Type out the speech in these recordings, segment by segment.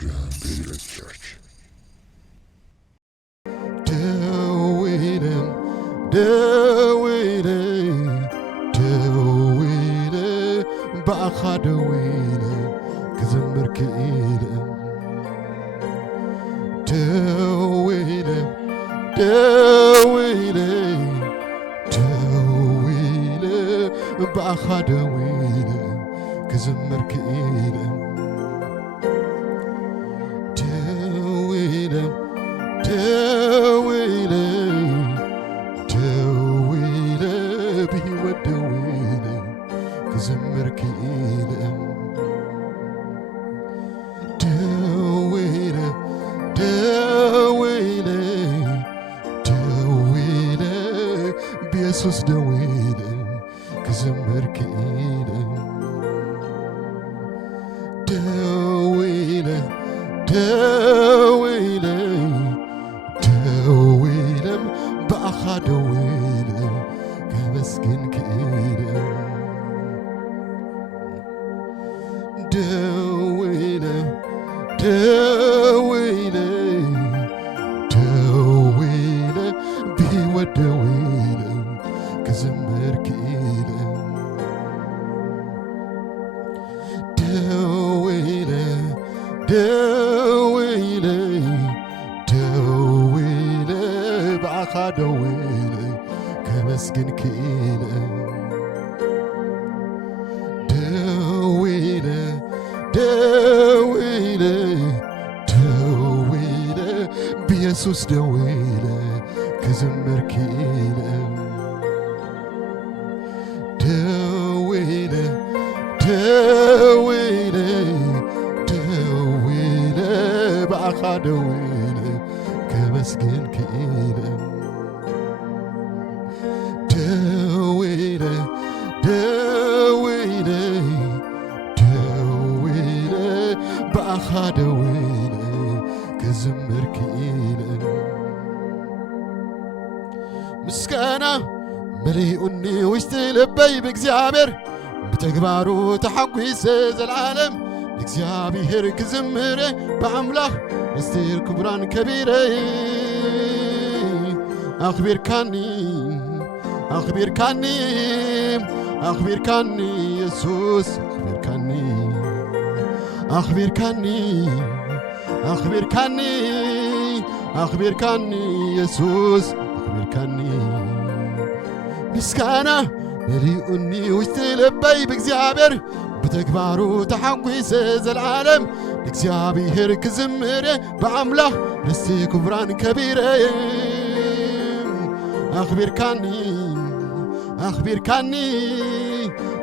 Zion Deliverance Church. دوينه بأخا دوينه كزمر كإيده دوينه بأخا دوينه كزمر كإيده دوينه بهو دوينه كزمر كإيده دوينه بيسوس دوينه كزمر كإيده دوينه بأخا دوينه كمسكن كإيده دوينه بيو دوينه كزمر كإيده دوينه بأخا دوينه كمسكن كإيده دوينه بيسوس دوينه كزمر كإيده دوينه بأخا دوينه كمسكن كإيده دوينه بأخا دوينه كزمر كإيده مسكانة مليئني وشتي لبي بእግዚአብሔር بتكبارو تحقيس العالم لእግዚአብሔር كزمره بأملاح استير كبران كبيرة أخبركني يسوس أخبركني يسوس مسكانة مليئني وستلبي بእግዚአብሔር بتكبارو تحقيس العالم لእግዚአብሔር كزمره بأملاح رستي كبران كبيرة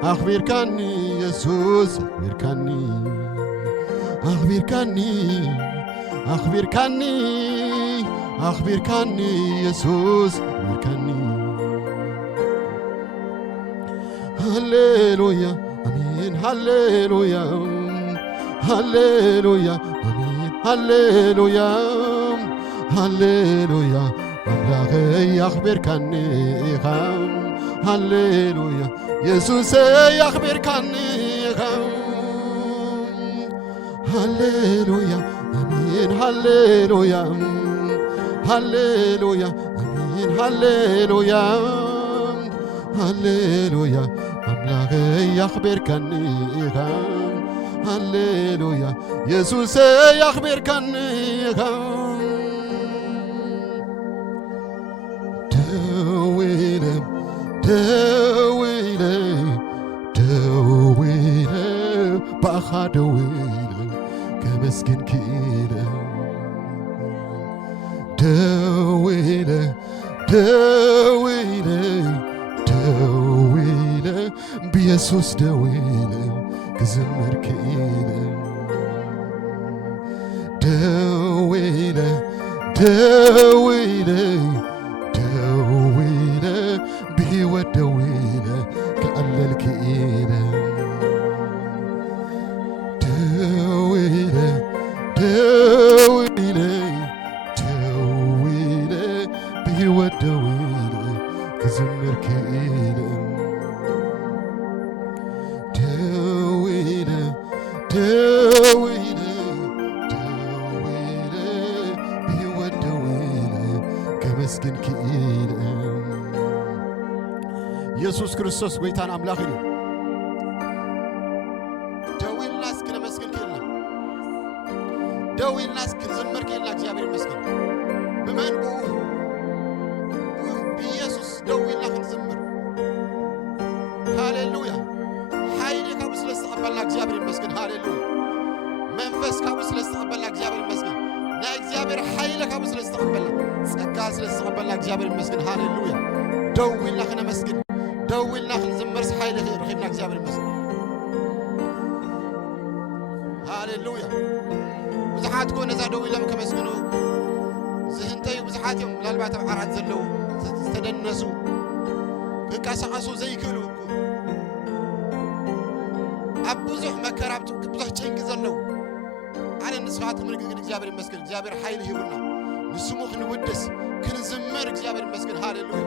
أخبركني يسوس أخبركني يسوس هللويا أمين هللويا أمين هللويا أملاغي أخبركني هللويا يسوس أخبركني هللويا أمين هللويا أمين هللويا أملاغي أخبركني هللويا يسوس أخبركني دوينه بأخا دوينه كمسكن كإيده دوينه بيسوس دوينه كزمر كإيده دوينه بيو دوينه كألل كإيده دوينه بيو دوينه كزمر كإيده دوينه ኢየሱስ ክርስቶስ ጎይታን አምላኽ እዩ ደዊልናስ ክነመስግን ክኢልና ደዊልናስ ክንዝምር ክኢልና እግዚአብሔር ይመስገን ብመንብኡ ኢየሱስ ደዊልና ክንዝምር ሃሌሉያ ኃይል ካብ ስለተቀበልና እግዚአብሔር ይመስገን ሃሌሉያ መንፈስ ካብ ስለተቀበልና እግዚአብሔር ይመስገን ናይ እግዚአብሔር ኃይል ካብ ስለተቀበልና ጸጋ ስለተቀበልና እግዚአብሔር ይመስገን ሃሌሉያ ደዊልና ክነመስግን ደዊልና ክንዝምርስ ኃይል ረኺብና እግዚአብሔር ይመስገን ሃሌሉያ ብዙሓት ኮነ ዛ ደዊሎም ከመስግኑ ዝህንተዩ ብዙሓት እዮም ምናልባት ኣብ ዓራት ዘለው ዝተደነሱ ክንቀሳቐሱ ዘይክእሉ ኣብ ብዙሕ መከራ ብዙሕ ጭንቂ ዘለው ኣነ ንስኻትኩም ግን እግዚአብሔር ይመስገን እግዚአብሔር ኃይል ይሁብና ንስሙ ክንውድስ ክንዝምር እግዚአብሔር ይመስገን ሃሌሉያ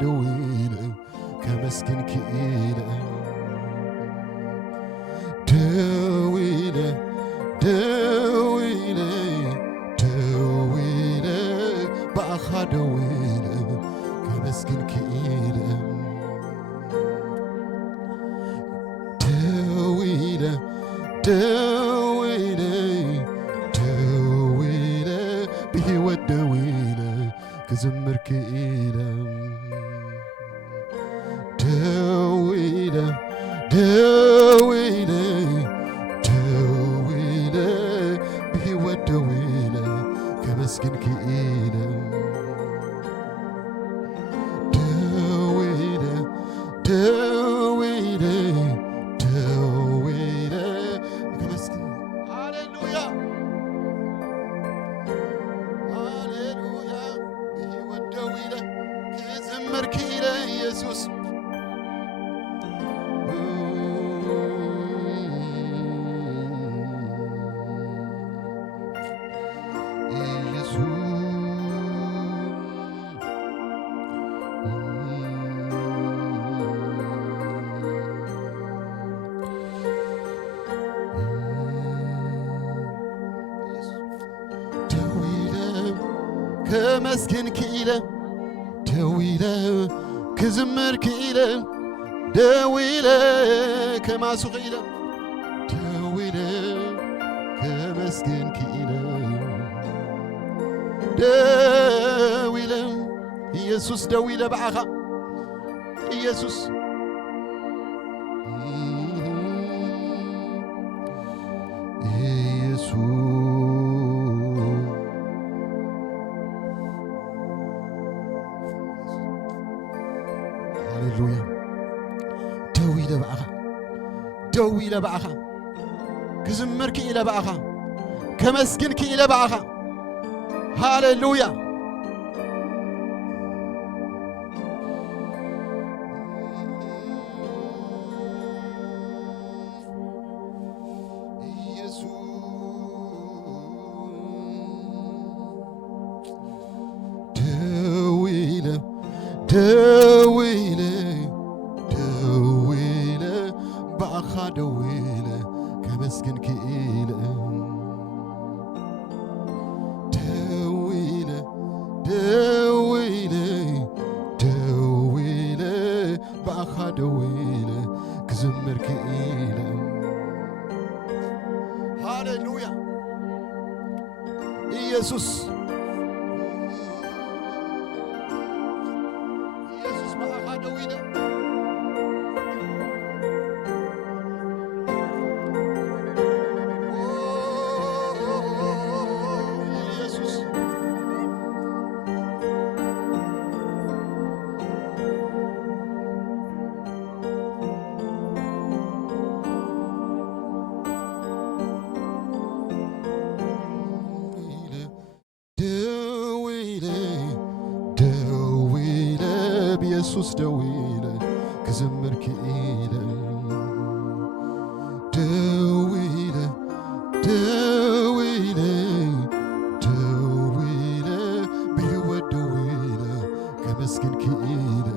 ደዊለ ከመስግን ክኢለ ደዊለ ደዊለ ደዊለ በአኻ ደዊለ ከመስግን ክኢለ ደዊለ ደዊለ ደዊለ ብሕይወት ደዊለ ክዝምር ክኢለ ደዊለ ደዊለ ደዊለ ብሕይወት ደዊለ ከመስግን ክኢለ ደዊለ ደዊለ ደዊለ ከመስግን ሃሌሉያ ሃሌሉያ ብሕይወት ደዊለ ክዝምር ክኢለ ኢየሱስ ከመስግን ክኢለ ደዊለ ክዝምር ክኢለ ደዊለ ከማሱ ክኢለ ደዊለ ከመስግን ክኢለ ደዊለ ኢየሱስ ደዊለ በዓኻ ኢየሱስ ሃሌሉያ ደዊለ በዓኻ ደዊለ በዓኻ ክዝምር ክኢለ በዓኻ ከመስግን ክኢለ በዓኻ ሃሌሉያ ደዊለ ደዊለ በአኻ ደዊለ ከመስግን ክኢለ ደዊለ ደዊለ ደዊለ በአኻ ደዊለ ክዝምር ክኢለ ሃሌሉያ ኢየሱስ ኢየሱስ ደዊለ ክዝምር ክኢለ ደዊለ ደዊለ ደዊለ ብሕይወት ደዊለ ከመስግን ክኢለ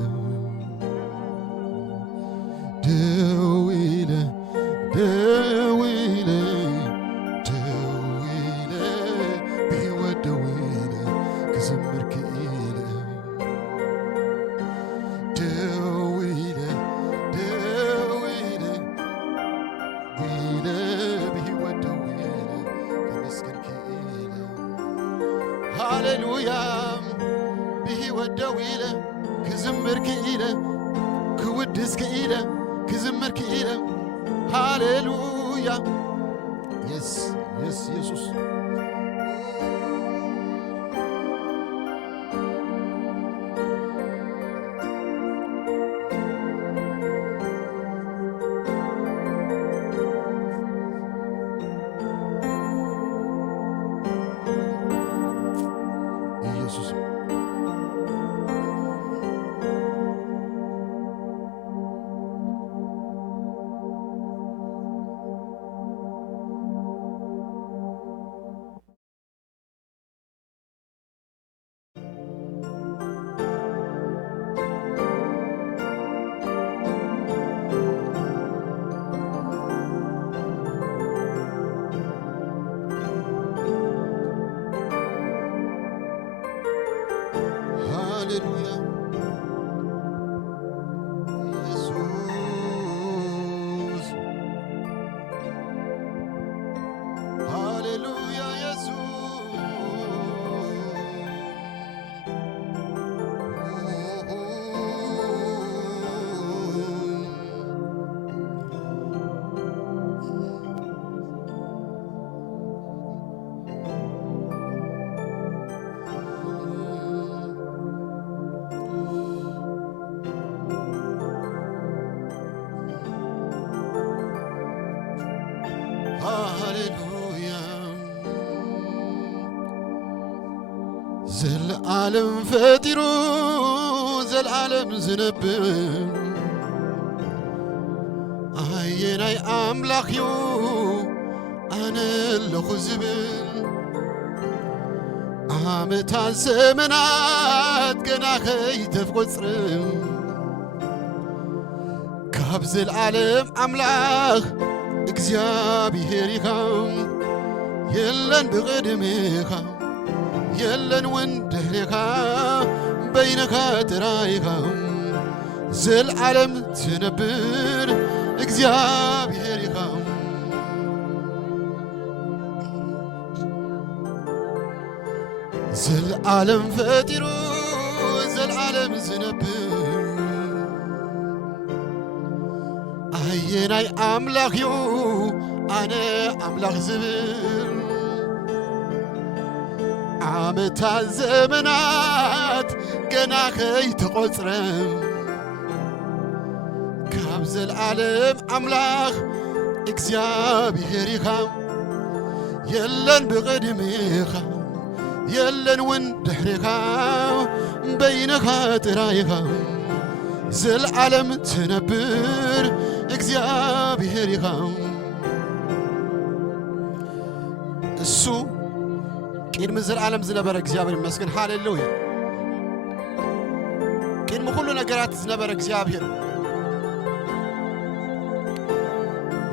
دويلة كزمر كإيلة كودس كإيلة كزمر كإيلة هاليلويا يس يس يسوس زالعالم فاترو زالعالم زنبر عيناي أملاك يو أنا اللخو زبل عامتا زمنات قنا خيت فقصرم كابز العالم أملاك اكزيابي يخام يلن بقدميخام يلن وندهريخا بينك ترايخا زل عالم تنبر اكزيابيريخا زل عالم فاترو زل عالم زنبر عيناي أملاك يو أنا أملاك زبر عامتا زمنات قنا خيت قصرم كابز العالم أملاك اكزيابيريخا يلن بقدميخا يلن وندحريخا بينك ترايخا زل عالم تنبر اكزيابيريخا السو كين مزل عالم زنبر اكزيابير مسكن هاليلويا كين مخلو نقرات زنبر اكزيابير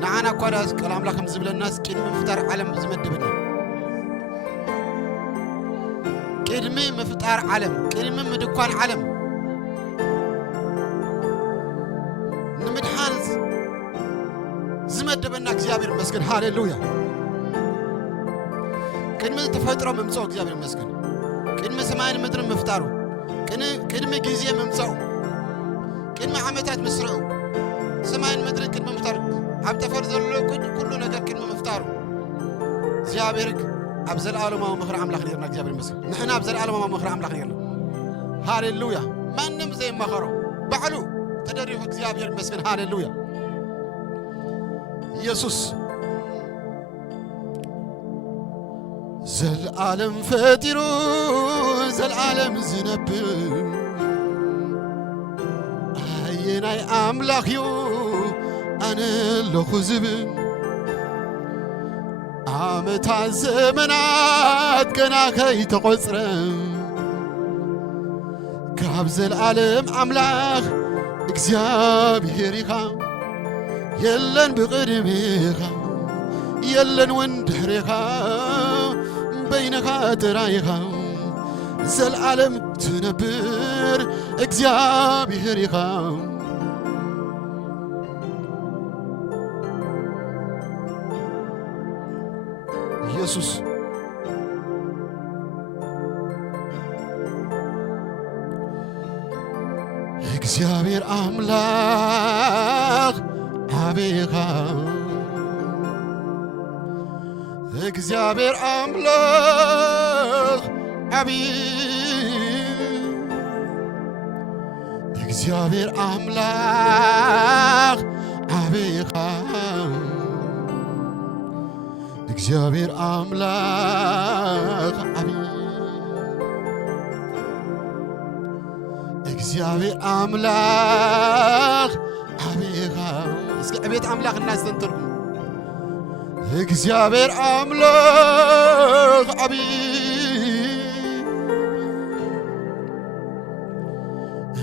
نعانا قراس كلام لكم زبل الناس كين مفتار عالم زمدبنا كين مفتار عالم كين مدكوان عالم نمدحانز زمدبنا اكزيابير مسكن هاليلويا كلمة تفطروا ممسو እግዚአብሔር ይመስገን كلمة سماين مدر مفتارو كلمة جزية ممسو كلمة عمتات مسرعو سماين مدر كلمة مفتار عم تفرز له كل نجار كلمة مفتارو እግዚአብሔርክ أبزل عالمه ومخر عمل خيرنا እግዚአብሔር ይመስገን نحن أبزل عالمه ومخر عمل خيرنا هاليلويا ما نم زي ما خرو بعلو تدريه እግዚአብሔር ይመስገን هاليلويا يسوع زل عالم فاترو زل عالم زنبر عيناي أملاك يو أنا اللخو زبل عامتا زمنات قنا خيت قصرم كابز العالم أملاك اكزيابيريخا يلن بقدميخا يلن وندحريخا بينك ترايخا زل عالم تنبر اكزيابيريخا يسوع እግዚአብሔር አምላክ አቤኻ እግዚአብሔር አምላክ እግዚአብሔር አምላክ አቤኻ እግዚአብሔር አምላክ እግዚአብሔር አምላክ አቤኻ እስኪ አቤት አምላክ እናስተንትርጉ እግዚአብሔር አምላክ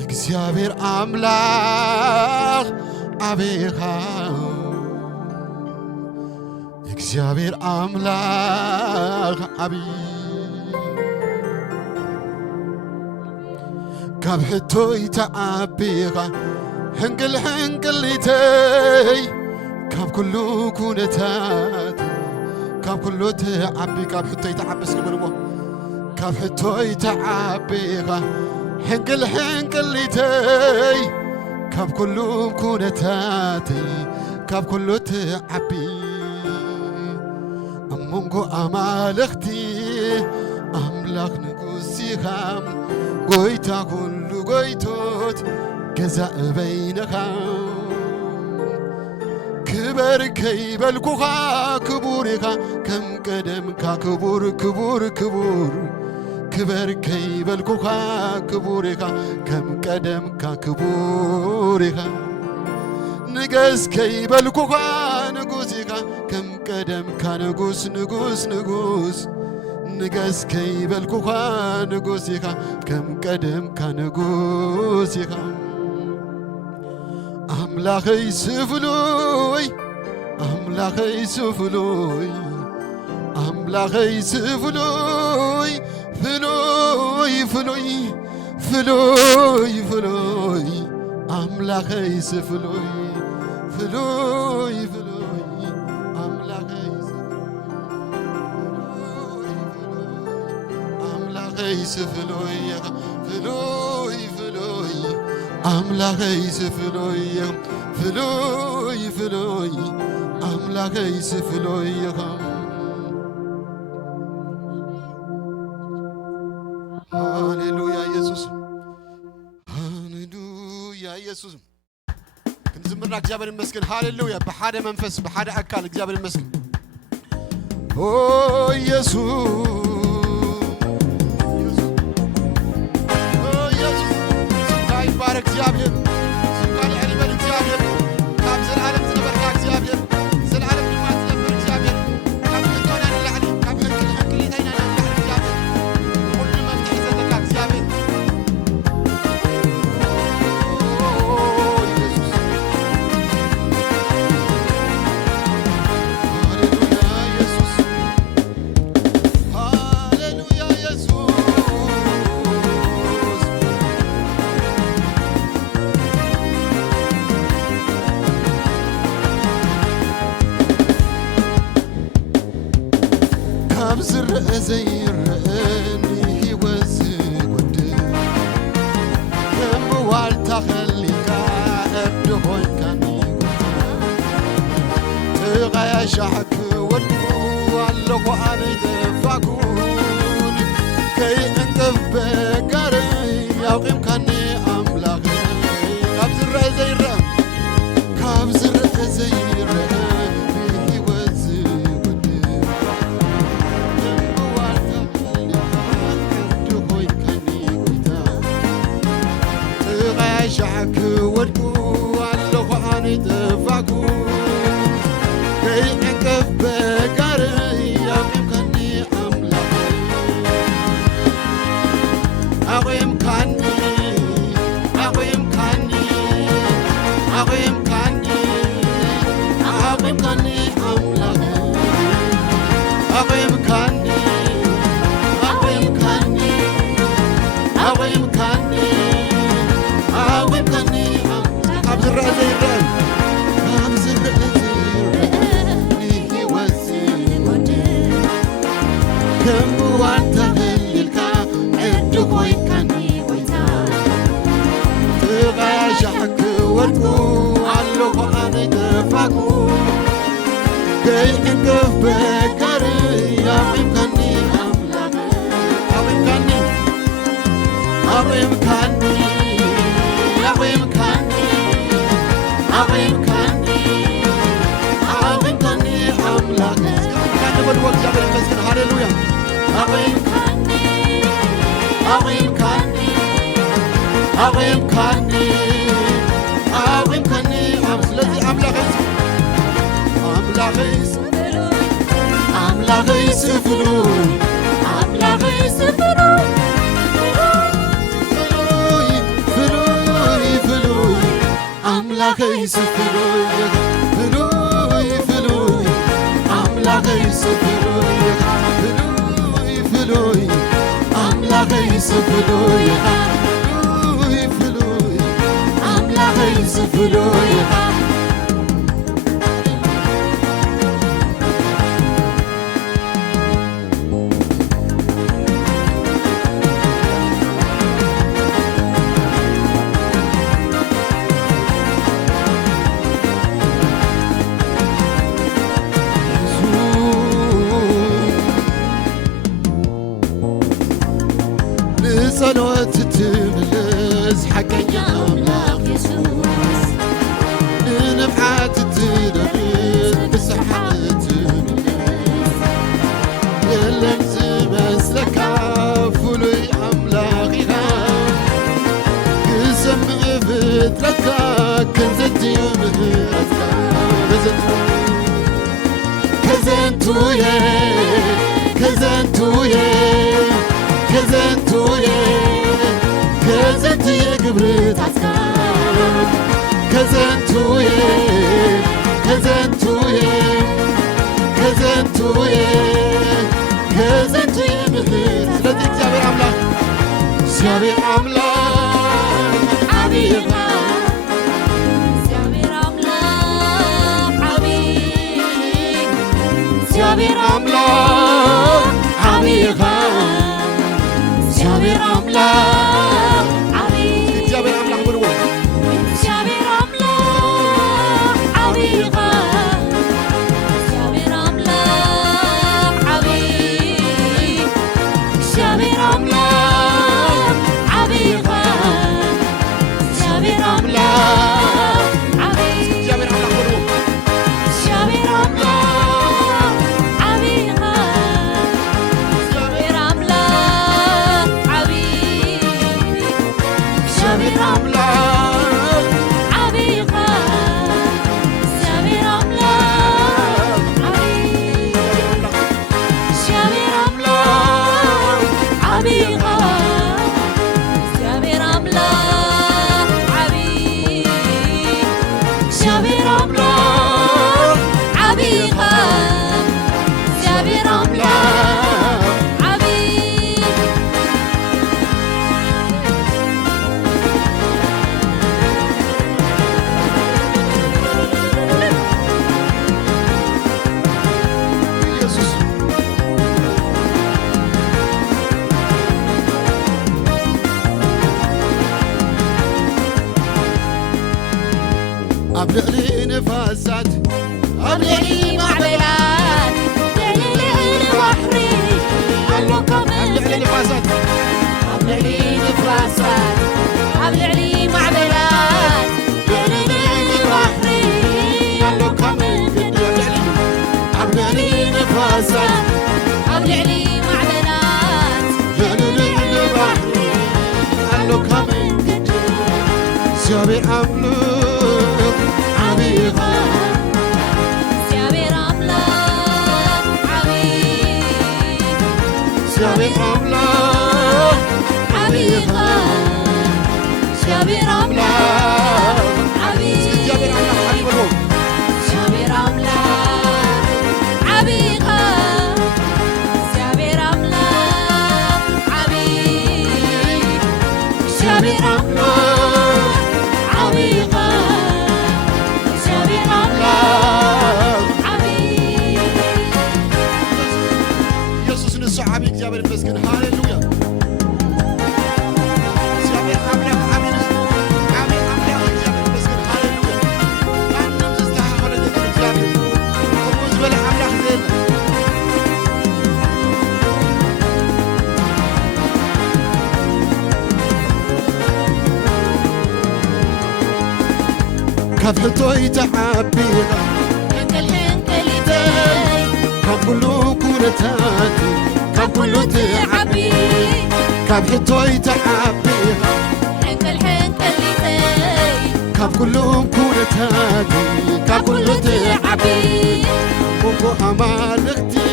እግዚአብሔር አምላክ አቤኻ እግዚአብሔር አምላክ ካብ ሕቶይ ተዓቢኻ ሕንቅል ሕንቅሊተይ ካብ ኩሉ ኩነታት ካብ ኩሉ ተዓቢ ካብ ሕቶይ ተዓብስ ክብልዎ ካብ ሕቶይ ተዓቢኻ ሕንቅል ሕንቅሊተይ ካብ ኩሉ ኩነታተይ ካብ ኩሉ ተዓቢ እሞንጎ ኣማልኽቲ ኣምላኽ ንጉስ ኢኻ ጎይታ ኩሉ ጎይቶት ገዛእ በይንኻ ክበር ከይበልኩኻ ክቡር ኢኻ ከም ቀደምካ ክቡር ክቡር ክቡር ክበር ከይበልኩኻ ክቡር ኢኻ ከም ቀደምካ ክቡር ኢኻ ንገስ ከይበልኩኻ ንጉስ ኢኻ ከም ቀደምካ ንጉስ ንጉስ ንጉስ ንገስ ከይበልኩኻ ንጉስ ኢኻ ከም ቀደምካ ንጉስ ኢኻ ኣምላኸይ ስፍሉይ ኣምላኸይ ስፍሉይ ኣምላኸይ ስፍሉይ ፍሉይ ፍሉይ ፍሉይ ፍሉይ ኣምላኸይ ስፍሉይ ፍሉይ ፍሉይ ኣምላኸይ ኣምላኸይ ስፍሉይ ፍሉይ ፍሉይ ኣምላኸይ ስፍሉይ ፍሉይ ፍሉይ ኣምላኸይ ስፍሉይ ሃሌሉያ ኢየሱስ ሃሌሉያ ኢየሱስ ክንዝምርና እግዚአብሔር ይመስገን ሃሌሉያ በሓደ መንፈስ በሓደ አካል እግዚአብሔር ይመስገን ኦ ኢየሱስ ባረክ እግዚአብሔር ስብሐት ለእግዚአብሔር እግዚአብሔር ካብ ዘለዓለም ዝነበርካ እግዚአብሔር ዘለዓለም ድማ ዝነብር እግዚአብሔር ካብ ሕቶና ንላዕሊ ካብ ሕንቅሊተይና ንላዕሊ እግዚአብሔር ኩሉ መፍትሒ ዘለካ እግዚአብሔር ዝርአ ዘይርአኒ ሕይወት ዝጐድል እምዋልታ ኸሊካ ዕርዲ ኾንካኒ ጥቓያሻሕ ክወድቁ ኣለኹ ኣነ ይጠፋኩን ከይዕንቅፍ በጋረይ ኣውቒምካኒ ኣምላኸይ ካብ ዝርአ ዘይርአ ካብ ዝርአ ዘይርአ ሻዕክ ወድቁ ኣለኹ ኣነ ይጠፋኩ ከይዕንቅፍ በጋረይ ኣውቒምካኒ ኣምላኸይ كي انقف بكري أمكاني أملاك أمكاني أمكاني أمكاني أمكاني أمكاني أملاك كان بدوك جابر مسكين هاليلويا أمكاني أمكاني أمكاني أمكاني الذي أملاك أملاك أملاك يسفلون أملاك يسفلون أملاك يسفلون فلوي فلوي أملاك يسفلون فلوي فلوي أملاك يسفلون فلوي فلوي أملاك يسفلون صلوات تملس حقك يا أملاك يسوس نبعات تدرس بسحة تملس يلمز مسلك فلي أملاك قسم فترك كنزتي مهرتك كزنتويا كزنتويا كزنتويا كزنتويا قبرت عسكر كزنتويا كزنتويا كزنتويا كزنتويا مهير الذي እግዚአብሔር አምላክ እግዚአብሔር አምላክ አቢባ እግዚአብሔር አምላክ አቢባ እግዚአብሔር አምላክ አቢባ እግዚአብሔር አምላክ አቢባ እግዚአብሔር አምላክ ብሎ እግዚአብሔር አምላክ አቢባ እግዚአብሔር አምላክ አቢባ እግዚአብሔር አምላክ አቢባ እግዚአብሔር አምላክ አቢባ እግዚአብሔር አምላክ ብሎ እግዚአብሔር አምላክ አቢባ እግዚአብሔር አምላክ እግዚአብሔር አምላክ አቢባ እግዚአብሔር አምላክ እግዚአብሔር አምላክ አቢባ እግዚአብሔር አምላክ እግዚአብሔር አምላክ አቢባ እግዚአብሔር أبلغلي نفاسات أبلغلي معبلات أبلغلي بحري أبلغلي نفاسات أبلغلي نفاسات أبلغلي معبلات أبلغلي بحري أبلغلي نفاسات أبلغلي معبلات أبلغلي بحري እግዚአብሔር አምላክ አቢባ እግዚአብሔር አምላክ እግዚአብሔር አምላክ አቢባ እግዚአብሔር አምላክ እግዚአብሔር አምላክ አቢባ እግዚአብሔር አምላክ እግዚአብሔር አምላክ እግዚአብሔር ይመስገን ሃሌሉያ እግዚአብሔር አምላክ አሜን አሜን አምላክ كفتوي تعبيها هنكليتي كابلو كونتاتي كابلو تعبي كفتوي تعبيها هنكليتي كابلو كونتاتي كابلو تعبي وكو أمالكتي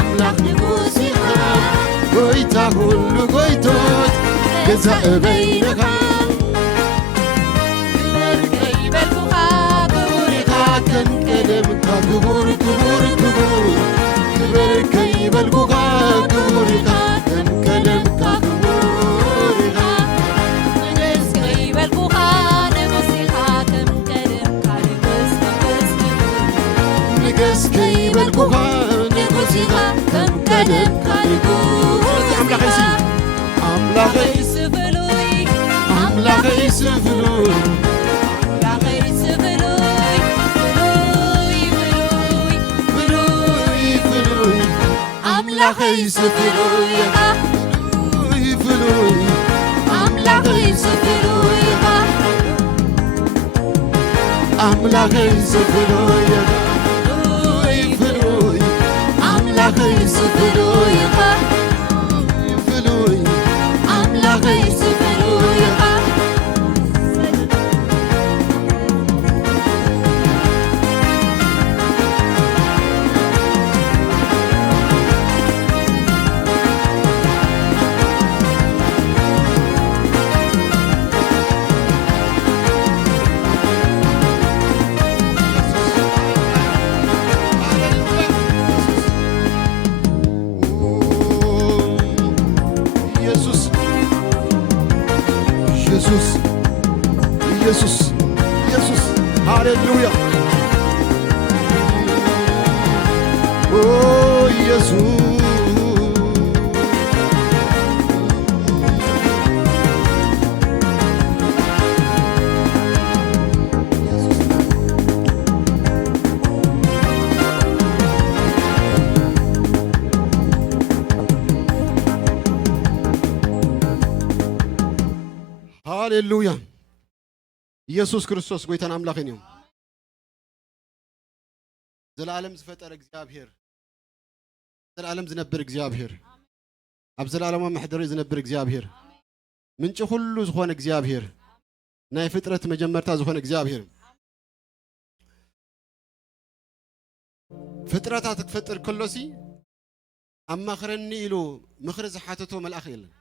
أملاك نبوسيها قويتا كل قويتوت جزاء بينها كبور كبور كبور كبر كي بلغوغا كبورها كم كلم كبورها نجس كي بلغوغا نبسيها كم كلم كالبس نبس نجس كي بلغوغا نبسيها كم كلم كالبس أملاخ يسفلوي أملاخ يسفلوي أملاخي سفلوي فلوي أملاخي سفلوي أملاخي سفلوي فلوي أملاخي سفلوي فلوي أملاخي سفلوي يسوس يسوس هاليلويا أوه يسوس هاليلويا ኢየሱስ ክርስቶስ ጎይታን አምላኽን እዩ ዘላለም ዝፈጠረ እግዚአብሔር ዘላለም ዝነብር እግዚአብሔር ኣብ ዘላለማዊ መሕደሪ ዝነብር እግዚአብሔር ምንጭ ሁሉ ዝኾነ እግዚአብሔር ናይ ፍጥረት መጀመርታ ዝኾነ እግዚአብሔር ፍጥረታት ክፈጥር ከሎሲ ኣማኽረኒ ኢሉ ምኽሪ ዝሓተቶ መልኣኽ የለን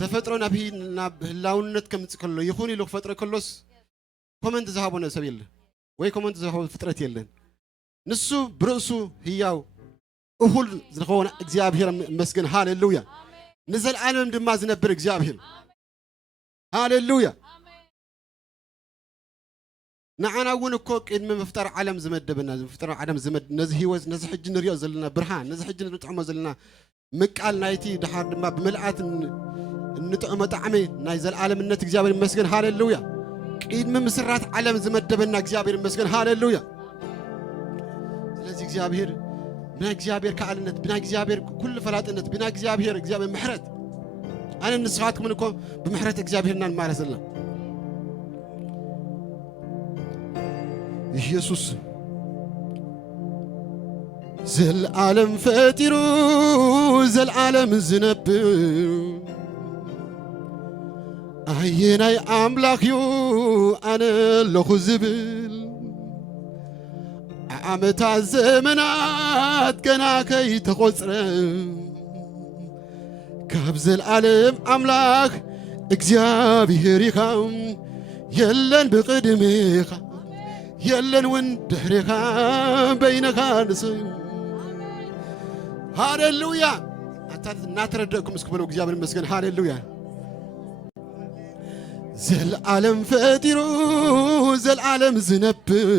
ተፈጥሮ ናብ ህላውነት ከምጽከሎ ይኹን ኢሉ ክፈጥረ ከሎስ ኮመንት ዝሃቦነ ሰብ የለ ወይ ኮመንት ዝሃቦ ፍጥረት የለን ንሱ ብርእሱ ህያው እሁል ዝኾነ እግዚአብሔር መስገን ሃሌሉያ ንዘለዓለም ድማ ዝነብር እግዚአብሔር ሃሌሉያ ንዓና እውን እኮ ቅድሚ ምፍጠር ዓለም ዝመደበና ምፍጠር ዓለም ዝመድ ነዚ ህይወት ነዚ ሕጂ ንሪኦ ዘለና ብርሃን ነዚ ሕጂ ንጥዕሞ ዘለና ምቃል ናይቲ ድሓር ድማ ብመልኣት እንጥዕሞ ጣዕሚ ናይ ዘለዓለምነት እግዚአብሔር ይመስገን ሃሌሉያ ቅድሚ ምስራት ዓለም ዝመደበና እግዚአብሔር ይመስገን ሃሌሉያ ስለዚህ እግዚአብሔር ብና እግዚአብሔር ከዓልነት ብና እግዚአብሔር ኩሉ ፈላጥነት ብና እግዚአብሔር ምሕረት ኣነ ንስኻትኩም እኮ ብምሕረት እግዚአብሔርና ማለት ዘለና ኢየሱስ ዘለዓለም ፈጢሩ ዘለዓለም ዝነብር ኣየናይ ኣምላኽ እዩ ኣነ ኣለኹ ዝብል ዓመታት ዘመናት ገና ከይተቖፅረ ካብ ዘለዓለም ኣምላኽ እግዚአብሔር ኢኻ የለን ብቅድሜኻ የለን እውን ድሕሪኻ በይነኻ ንሰዩ ሃሌሉያ እናተረደእኩም እስክበለው እግዚአብሔር ይመስገን ሃሌሉያ ዘለዓለም ፈጢሩ ዘለዓለም ዝነብር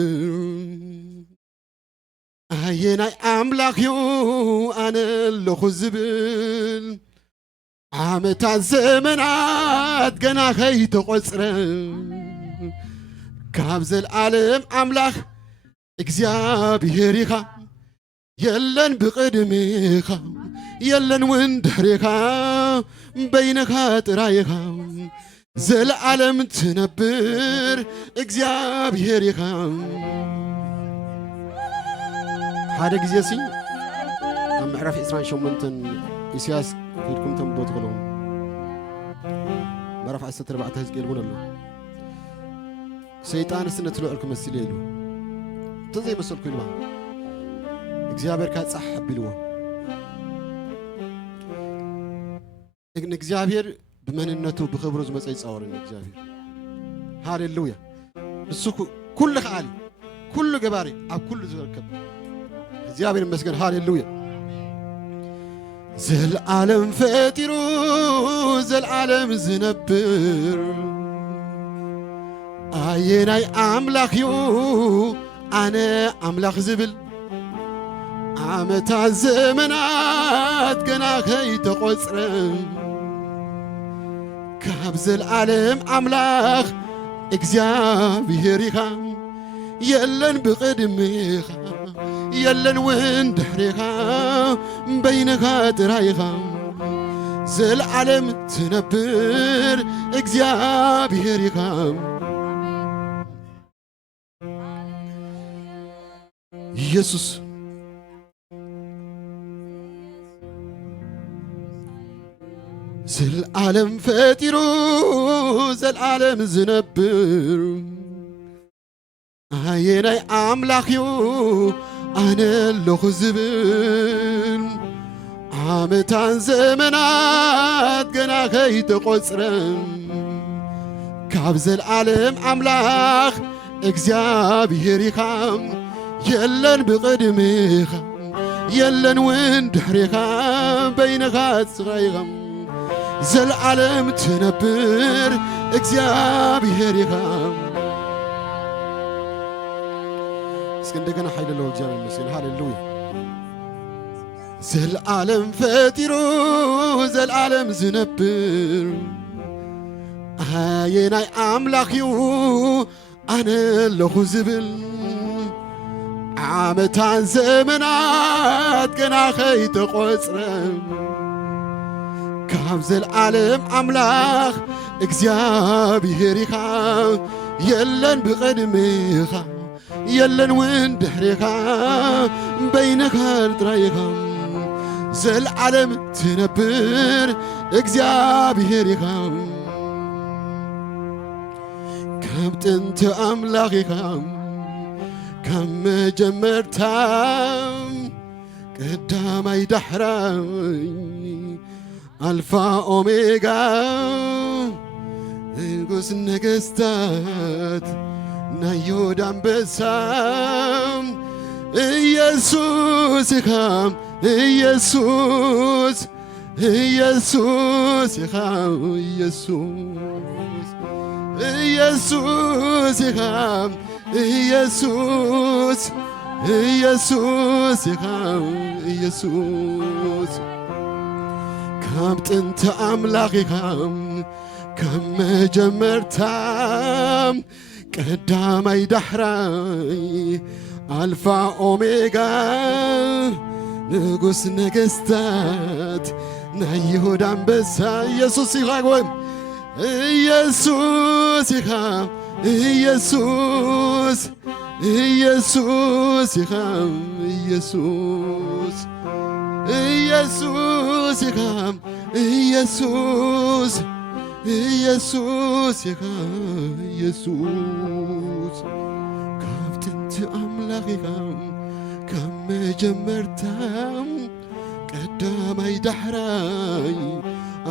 ኣየናይ ኣምላኽ እዩ ኣነ ኣለኹ ዝብል ዓመታት ዘመናት ገና ከይተቖፅረ ካብ ዘለዓለም ኣምላኽ እግዚአብሔር ኢኻ የለን ብቅድሜኻ የለን እውን ድሕሪኻ በይነኻ ጥራይኻ ዘለዓለም ትነብር እግዚአብሔር ኢኻ ሓደ ግዜ ሲ ኣብ ምዕራፍ 28 ኢሳያስ ከድኩም ተንብቦ ትኽእሉ ምዕራፍ 14 ሕዝቅኤል እውን ኣሎ ሰይጣንስ ነቲ ልዑል ክመስል ኢሉ እንተዘይመሰልኩ ኢልዋ እግዚአብሔር ካ ጻሕ ኣቢልዎ እግዚአብሔር بمننته بخبره زمص يصورني እግዚአብሔር ሃሌሉያ እሱ ኩሉ ኻሊ ኩሉ ገባሪ ኣብ ኩሉ ዝርከብ እግዚአብሔር ይመስገን ሃሌሉያ ዘለዓለም ፈጢሩ ዘለዓለም ዝነብር ኣየናይ ኣምላኽ እዩ ኣነ ኣምላኽ ዝብል ዓመታት ዘመናት ገና ከይተቆፅረ ካብ ዘለዓለም ኣምላኽ እግዚአብሔር ኢኻ የለን ብቕድሚኻ የለን ውን ድሕሪኻ በይንኻ ጥራይ ኢኻ ዘለዓለም ትነብር እግዚአብሔር ኢኻ ኢየሱስ ዘለዓለም ፈጢሩ ዘለዓለም ዝነብር ኣየናይ ኣምላኽ እዩ ኣነ ኣለኹ ዝብል ዓመታት ዘመናት ገና ከይተቆፅረ ካብ ዘለዓለም ኣምላኽ እግዚአብሔር ኢኻ የለን ብቕድሚኻ የለን ውን ድሕሪኻ በይንኻ ጽራይኻ ዘለዓለም ትነብር እግዚአብሔር ኢኻ እስኪ እንደገና ኃይል ለው እግዚአብሔር ይመስገን ሃሌሉያ ዘለዓለም ፈጢሩ ዘለዓለም ዝነብር ኣየናይ ኣምላኽ እዩ ኣነ ኣለኹ ዝብል ዓመታት ዘመናት ገና ከይተቆፅረ ካብ ዘለዓለም ኣምላኽ እግዚአብሔር ኢኻ የለን ብቕድሚኻ የለን ውን ድሕሪኻ በይንኻ ጥራይ ኢኻ ዘለዓለም ትነብር እግዚአብሔር ኢኻ ካብ ጥንቲ ኣምላኽ ኢኻ ካብ መጀመርታ ቀዳማይ ዳሕራይ አልፋ ኦሜጋ ንጉስ ነገስታት ናይሁዳ አንበሳ ኢየሱስ ኢኻ ኢየሱስ ኢየሱስ ኢኻ ኢየሱስ ኢየሱስ ኢኻ ኢየሱስ ኢየሱስ ኢኻ ኢየሱስ ካብ ጥንቲ ኣምላኽ ኢኻ ካብ መጀመርታ ቀዳማይ ዳሕራይ አልፋ ኦሜጋ ንጉስ ነገስታት ናይ ይሁዳ አንበሳ ኢየሱስ ኢኻ ወይ ኢየሱስ ኢኻ ኢየሱስ ኢየሱስ ኢኻ ኢየሱስ ኢየሱስ ኢኻ ኢየሱስ ኢየሱስ ኢኻ ኢየሱስ ካብ ጥንቲ ኣምላኽ ኢኻ ካብ መጀመርታ ቀዳማይ ዳሕራይ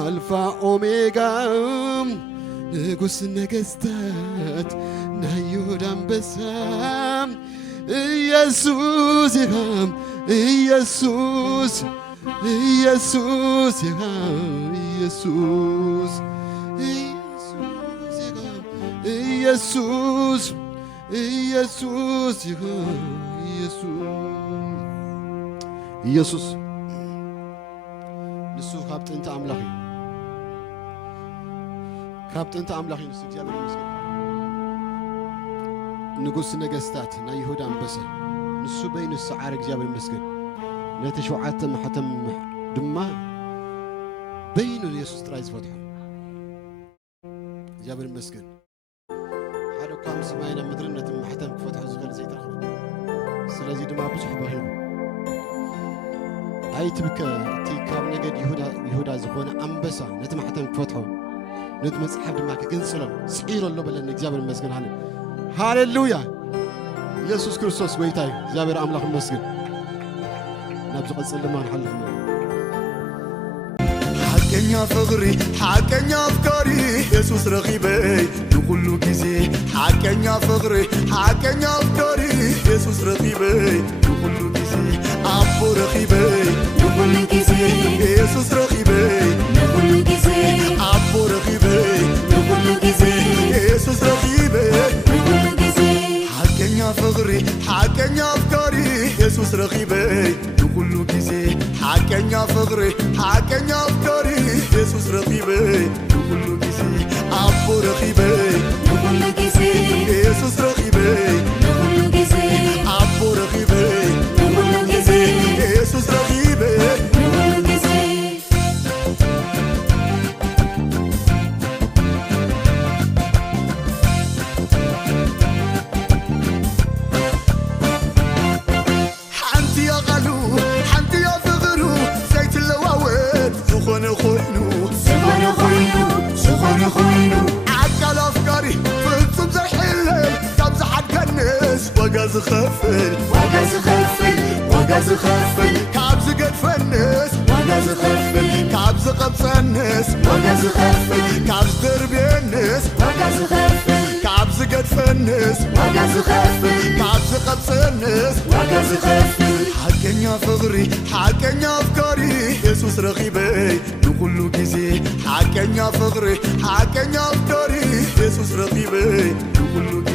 አልፋ ኦሜጋ ንጉስ ነገስታት ናይ ይሁዳ አንበሳ ኢየሱስ ኢኻ ኢየሱስ ኢየሱስ ኢኻ ኢየሱስ ኢየሱስ ኢኻ ኢየሱስ ኢየሱስ ኢኻ ኢየሱስ ንሱ ካብ ጥንቲ ኣምላኽ እዩ ካብ ጥንቲ ኣምላኽ እዩ ንሱ እግዚአብሔር ይመስገን ንጉስ ነገስታት ናይ ይሁዳ አንበሳ ንሱ በይኑ ሰዓር እግዚአብሔር ይመስገን ነቲ ሸውዓተ ማሕተም ድማ በይኑ ኢየሱስ ጥራይ ዝፈትሖ እግዚአብሔር ይመስገን ሓደ እኳ ምስ ሰማይና ምድርን ነቲ ማሕተም ክፈትሖ ዝኽእል ዘይተረኸበ ስለዚ ድማ ብዙሕ ባሂሉ ኣይትብከ እቲ ካብ ነገድ ይሁዳ ዝኾነ ኣንበሳ ነቲ ማሕተም ክፈትሖ ነቲ መጽሓፍ ድማ ክግንጽሎ ስዒሩ ኣሎ በለኒ እግዚአብሔር ይመስገን ሃሌሉያ ኢየሱስ ክርስቶስ ጎይታ እዩ እግዚአብሔር ኣምላኽ ይመስገን ናብ ዝቐጽል ድማ ንሓልፍ حقنيا فغري حقنيا أفكاري يسوس رغيبي لكل جزي حقنيا فغري حقنيا أفكاري يسوس رغيبي لكل جزي أبو رغيبي لكل جزي يسوس رغيبي لكل جزي أبو رغيبي لكل جزي يسوس رغيبي لكل جزي حقنيا فغري حقنيا أفكاري يسوس رغيبي لكل جزي حقنيا فغري حقنيا أفكاري يسوس رغيبي لكل جزي أبو رغيبي لكل جزي يسوس رغيبي لكل جزي أبو رغيبي لكل جزي يسوس رغيبي لكل جزي حنتي يا غلو حنتي يا فغرو زيت اللواوت زخون خوينو شخون خوينو عقل أفكاري فتصم زي حلل كابز حد كنس وقاز خفل وقاز خفل كابز قد فنس وقاز خفل كابز قبصنس وقاز خفل كابز دربينس وقاز خفل كابز قد فنس وقاز خفل كابز قبصنس وقاز خفل حقنيا فغري حقنيا أفكاري يسوس رغيبي لكل جزي حقنيا فغري حقنيا أفكاري يسوس رغيبي لكل